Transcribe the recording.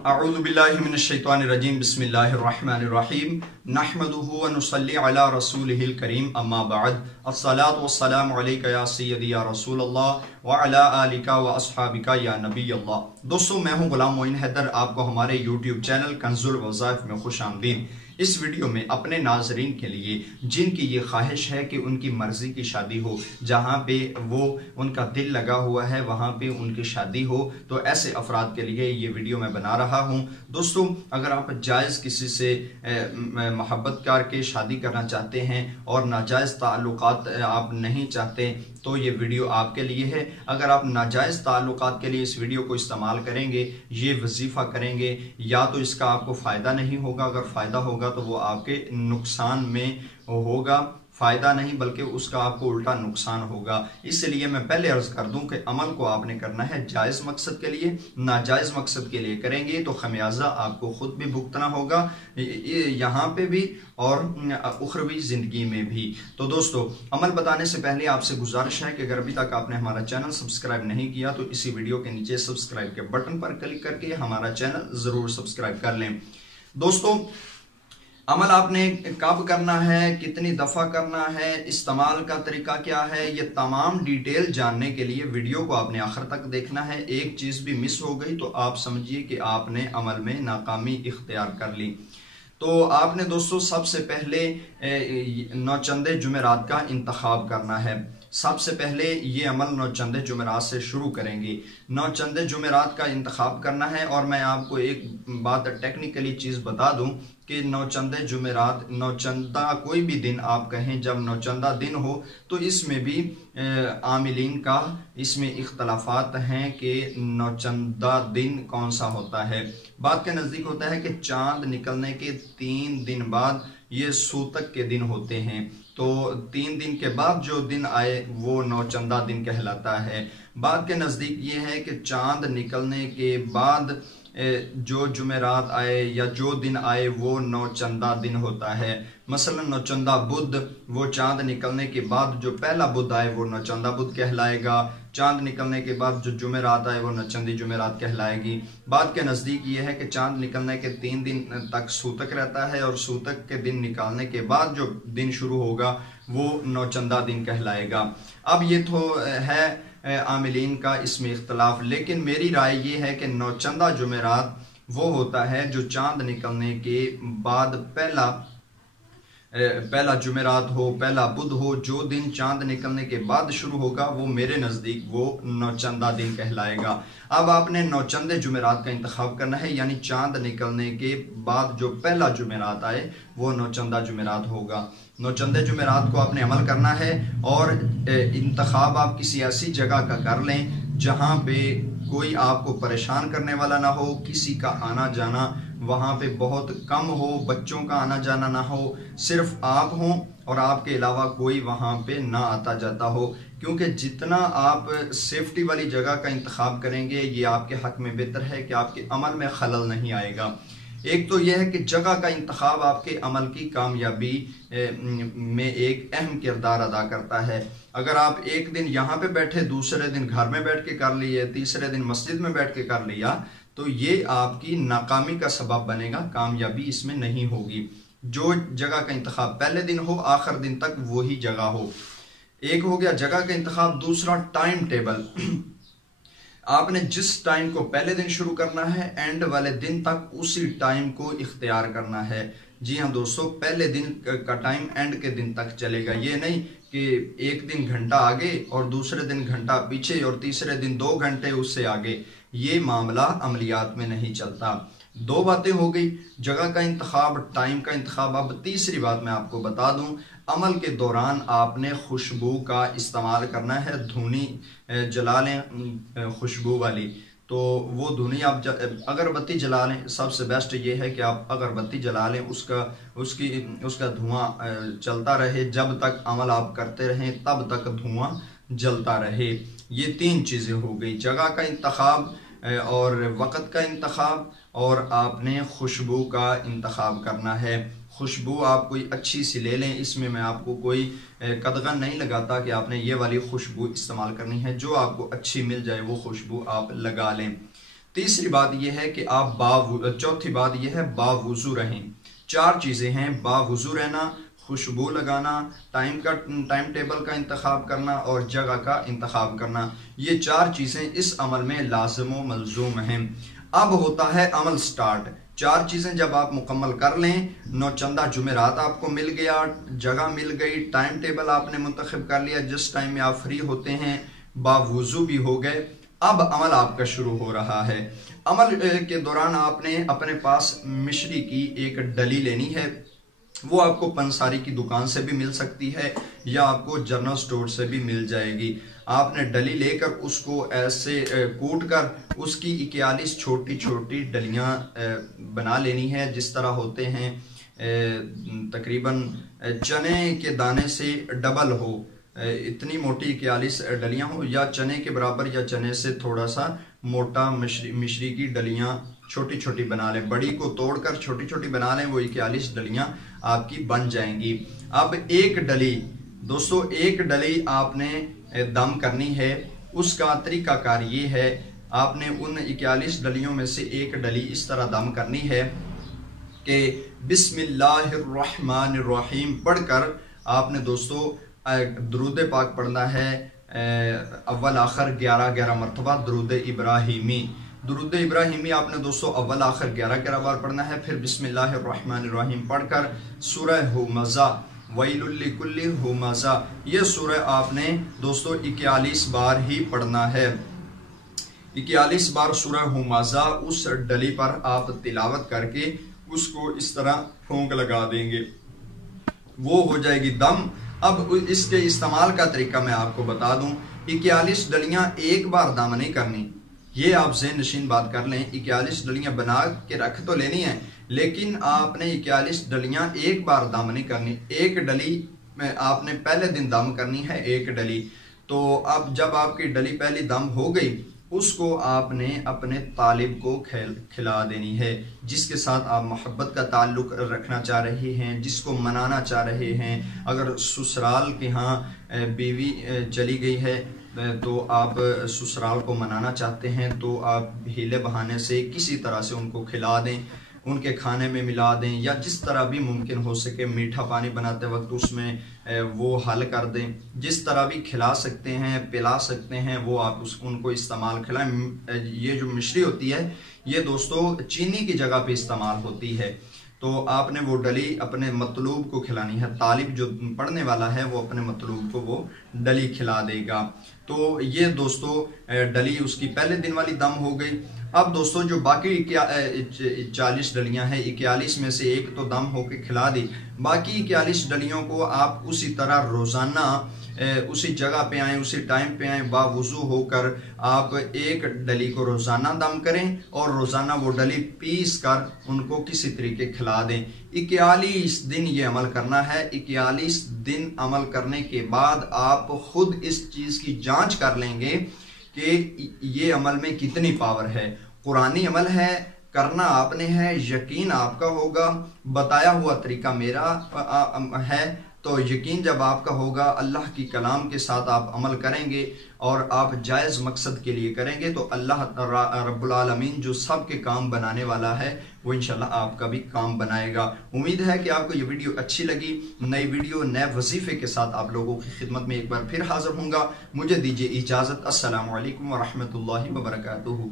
अऊज़ु बिल्लाहि मिनश शैतानिर रजीम बिस्मिल्लाहिर रहमानिर रहीम नहमदुहु व नुसल्ली अला रसूलिहिल करीम अम्मा बाद अस्सलातु वस्सलामु अलैका या सय्यदी या रसूल अल्लाह व अला आलिका व अस्हाबिका या नबी अल्लाह। दोस्तों, मैं हूं गुलाम मोइन हैदर। आपको हमारे यूट्यूब चैनल कंजुल वज़ाइफ में खुश आमदीद। इस वीडियो में अपने नाजरीन के लिए जिनकी ये ख्वाहिश है कि उनकी मर्जी की शादी हो, जहाँ पे वो उनका दिल लगा हुआ है वहाँ पे उनकी शादी हो, तो ऐसे अफराद के लिए ये वीडियो मैं बना रहा हूँ। दोस्तों, अगर आप जायज़ किसी से मोहब्बत करके शादी करना चाहते हैं और नाजायज़ ताल्लुकात आप नहीं चाहते तो ये वीडियो आपके लिए है। अगर आप नाजायज़ ताल्लुकात के लिए इस वीडियो को इस्तेमाल करेंगे, ये वजीफ़ा करेंगे, या तो इसका आपको फ़ायदा नहीं होगा, अगर फ़ायदा होगा तो वो आपके नुकसान में होगा, फ़ायदा नहीं बल्कि उसका आपको उल्टा नुकसान होगा। इसलिए मैं पहले अर्ज़ कर दूं कि अमल को आपने करना है जायज़ मकसद के लिए। नाजायज़ मकसद के लिए करेंगे तो खमियाजा आपको खुद भी भुगतना होगा, यहाँ पे भी और उखरवी ज़िंदगी में भी। तो दोस्तों, अमल बताने से पहले आपसे गुजारिश है कि अगर अभी तक आपने हमारा चैनल सब्सक्राइब नहीं किया तो इसी वीडियो के नीचे सब्सक्राइब के बटन पर क्लिक करके हमारा चैनल ज़रूर सब्सक्राइब कर लें। दोस्तों, अमल आपने कब करना है, कितनी दफ़ा करना है, इस्तेमाल का तरीका क्या है, ये तमाम डिटेल जानने के लिए वीडियो को आपने आखिर तक देखना है। एक चीज़ भी मिस हो गई तो आप समझिए कि आपने अमल में नाकामी इख्तियार कर ली। तो आपने दोस्तों सबसे पहले नौचंदे जुमेरात का इंतखाब करना है। सबसे पहले ये अमल नौचंदे जुमेरात से शुरू करेंगे। नौचंदे जुमेरात का इंतखाब करना है। और मैं आपको एक बात टेक्निकली चीज़ बता दूं कि नौचंदे जुमेरात, नौचंदा कोई भी दिन आप कहें, जब नौचंदा दिन हो तो इसमें भी आमिलीन का इसमें इख्तलाफात हैं कि नौचंदा दिन कौन सा होता है। बात के नज़दीक होता है कि चांद निकलने के 3 दिन बाद ये सूतक के दिन होते हैं, तो 3 दिन के बाद जो दिन आए वो नौचंदा दिन कहलाता है। बात के नज़दीक ये है कि चांद निकलने के बाद जो जुमेरात आए या जो दिन आए वो नौचंदा दिन होता है। मसलन नौचंदा बुध, वो चांद निकलने के बाद जो पहला बुध आए वो नौचंदा बुध कहलाएगा। चांद निकलने के बाद जो जुमेरात आए वो नौचंदी जुमेरात कहलाएगी। बात के नज़दीक ये है कि चांद निकलने के 3 दिन तक सूतक रहता है और सूतक के दिन निकालने के बाद जो दिन शुरू होगा वो नौचंदा दिन कहलाएगा। अब ये तो है आमिलीन का इसमें इख्तलाफ, लेकिन मेरी राय ये है कि नौचंदा जुमेरात वो होता है जो चांद निकलने के बाद पहला जुमेरात हो, पहला बुध हो, जो दिन चांद निकलने के बाद शुरू होगा वो मेरे नज़दीक वो नौचंदा दिन कहलाएगा। अब आपने नौचंदे जुमेरात का इंतखाब करना है, यानी चांद निकलने के बाद जो पहला जुमेरात आए वो नौचंदा जुमेरात होगा। नौचंदे जुमेरात को आपने अमल करना है और इंतखाब आप किसी ऐसी जगह का कर लें जहाँ पे कोई आपको परेशान करने वाला ना हो, किसी का आना जाना वहाँ पे बहुत कम हो, बच्चों का आना जाना ना हो, सिर्फ आप हों और आपके अलावा कोई वहाँ पे ना आता जाता हो। क्योंकि जितना आप सेफ्टी वाली जगह का इंतखाब करेंगे ये आपके हक में बेहतर है कि आपके अमल में खलल नहीं आएगा। एक तो यह है कि जगह का इंतखाब आपके अमल की कामयाबी में एक अहम किरदार अदा करता है। अगर आप एक दिन यहाँ पे बैठे, दूसरे दिन घर में बैठ के कर लिए, तीसरे दिन मस्जिद में बैठ के कर लिया, तो ये आपकी नाकामी का सबब बनेगा, कामयाबी इसमें नहीं होगी। जो जगह का इंतखाब पहले दिन हो, आखिर दिन तक वही जगह हो। एक हो गया जगह का इंतखाब। दूसरा टाइम टेबल। आपने जिस टाइम को पहले दिन शुरू करना है एंड वाले दिन तक उसी टाइम को इख्तियार करना है। जी हाँ दोस्तों, पहले दिन का टाइम एंड के दिन तक चलेगा। ये नहीं कि एक दिन घंटा आगे और दूसरे दिन घंटा पीछे और तीसरे दिन 2 घंटे उससे आगे। ये मामला अमलियात में नहीं चलता। 2 बातें हो गई, जगह का इंतखाब, टाइम का इंतखाब। अब तीसरी बात मैं आपको बता दूं, अमल के दौरान आपने खुशबू का इस्तेमाल करना है। धुनी जला लें खुशबू वाली, तो वो धुनी आप अगरबत्ती जला लें। सबसे बेस्ट ये है कि आप अगरबत्ती जला लें, उसका धुआं चलता रहे। जब तक अमल आप करते रहें तब तक धुआं जलता रहे। ये 3 चीज़ें हो गई, जगह का इंतखाब और वक़्त का इंतखाब, और आपने खुशबू का इंतखाब करना है। खुशबू आप कोई अच्छी सी ले लें, इसमें मैं आपको कोई कदगन नहीं लगाता कि आपने ये वाली खुशबू इस्तेमाल करनी है। जो आपको अच्छी मिल जाए वो खुशबू आप लगा लें। तीसरी बात यह है कि आप चौथी बात यह है बावुजू रहें। 4 चीज़ें हैं, बावुजू रहना, खुशबू लगाना, टाइम टेबल का इंतखाब करना और जगह का इंतखाब करना। ये 4 चीज़ें इस अमल में लाज़िम व मलजूम हैं। अब होता है अमल स्टार्ट। 4 चीज़ें जब आप मुकम्मल कर लें, 9 चंदा जुमेरात आपको मिल गया, जगह मिल गई, टाइम टेबल आपने मुंतखब कर लिया, जिस टाइम में आप फ्री होते हैं, बावुजू भी हो गए, अब अमल आपका शुरू हो रहा है। अमल के दौरान आपने अपने पास मिश्री की एक डली लेनी है। वो आपको पंसारी की दुकान से भी मिल सकती है या आपको जनरल स्टोर से भी मिल जाएगी। आपने डली लेकर उसको ऐसे कूट कर उसकी 41 छोटी छोटी डलियां बना लेनी है, जिस तरह होते हैं तकरीबन चने के दाने से डबल हो, इतनी मोटी 41 डलियां हो, या चने के बराबर या चने से थोड़ा सा मोटा मिश्री की डलियां छोटी छोटी बना लें। बड़ी को तोड़कर छोटी छोटी बना लें, वो 41 डलियां आपकी बन जाएंगी। अब एक डली दोस्तों, एक डली आपने दम करनी है। उसका तरीकाकार ये है, आपने उन 41 डलियों में से एक डली इस तरह दम करनी है कि बिस्मिल्लाहिर्रहमानिर्रहीम पढ़कर आपने दोस्तों दुरूद पाक पढ़ना है। अव्वल आखिर 11 मरतबा दुरूद इब्राहिमी आपने दोस्तों अव्वल आखिर 11 बार पढ़ना है। फिर बिस्मिल्लाहिर्रहमानिर्रहीम पढ़कर सूरह हुमज़ा वैलुल लिकुल्लि हुमज़ा, ये सूरह आपने दोस्तों 41 बार ही पढ़ना है। 41 बार सूरह हुमज़ा उस डली पर आप तिलावत करके उसको इस तरह फूंक लगा देंगे, वो हो जाएगी दम। अब इसके इस्तेमाल का तरीका मैं आपको बता दूं। 41 डलियां एक बार दम नहीं करनी, ये आप ज़हन नशीन बात कर लें। 41 डलियां बना के रख तो लेनी है, लेकिन आपने 41 डलियां एक बार दम नहीं करनी। एक डली में आपने पहले दिन दम करनी है, एक डली। तो अब जब आपकी डली पहली दम हो गई, उसको आपने अपने तालिब को खिला देनी है, जिसके साथ आप मोहब्बत का ताल्लुक रखना चाह रहे हैं, जिसको मनाना चाह रहे हैं। अगर ससुराल के यहाँ बीवी चली गई है तो आप ससुराल को मनाना चाहते हैं, तो आप हीले बहाने से किसी तरह से उनको खिला दें, उनके खाने में मिला दें, या जिस तरह भी मुमकिन हो सके मीठा पानी बनाते वक्त उसमें वो हल कर दें। जिस तरह भी खिला सकते हैं, पिला सकते हैं, वो आप उनको इस्तेमाल खिलाएं। ये जो मिश्री होती है ये दोस्तों चीनी की जगह पे इस्तेमाल होती है। तो आपने वो डली अपने मतलूब को खिलानी है। तालिब जो पढ़ने वाला है वो अपने मतलूब को वो डली खिला देगा। तो ये दोस्तों डली उसकी पहले दिन वाली दम हो गई। अब दोस्तों जो बाकी 40 डलियां हैं, 41 में से एक तो दम होके खिला दी, बाकी 41 डलियों को आप उसी तरह रोजाना उसी जगह पे आए, उसी टाइम पे आए, बावुजू होकर आप एक डली को रोजाना दम करें और रोजाना वो डली पीस कर उनको किसी तरीके खिला दें। 41 दिन ये अमल करना है। 41 दिन अमल करने के बाद आप खुद इस चीज की जांच कर लेंगे कि ये अमल में कितनी पावर है। कुरानी अमल है, करना आपने है, यकीन आपका होगा, बताया हुआ तरीका मेरा है। तो यकीन जब आपका होगा, अल्लाह की कलाम के साथ आप अमल करेंगे और आप जायज़ मकसद के लिए करेंगे, तो अल्लाह रब्बुल आलमीन जो सब के काम बनाने वाला है वो इंशाल्लाह आपका भी काम बनाएगा। उम्मीद है कि आपको ये वीडियो अच्छी लगी। नई वीडियो नए वजीफे के साथ आप लोगों की खिदमत में एक बार फिर हाजिर होऊंगा। मुझे दीजिए इजाज़त। अस्सलामु अलैकुम व रहमतुल्लाहि व बरकातुहू।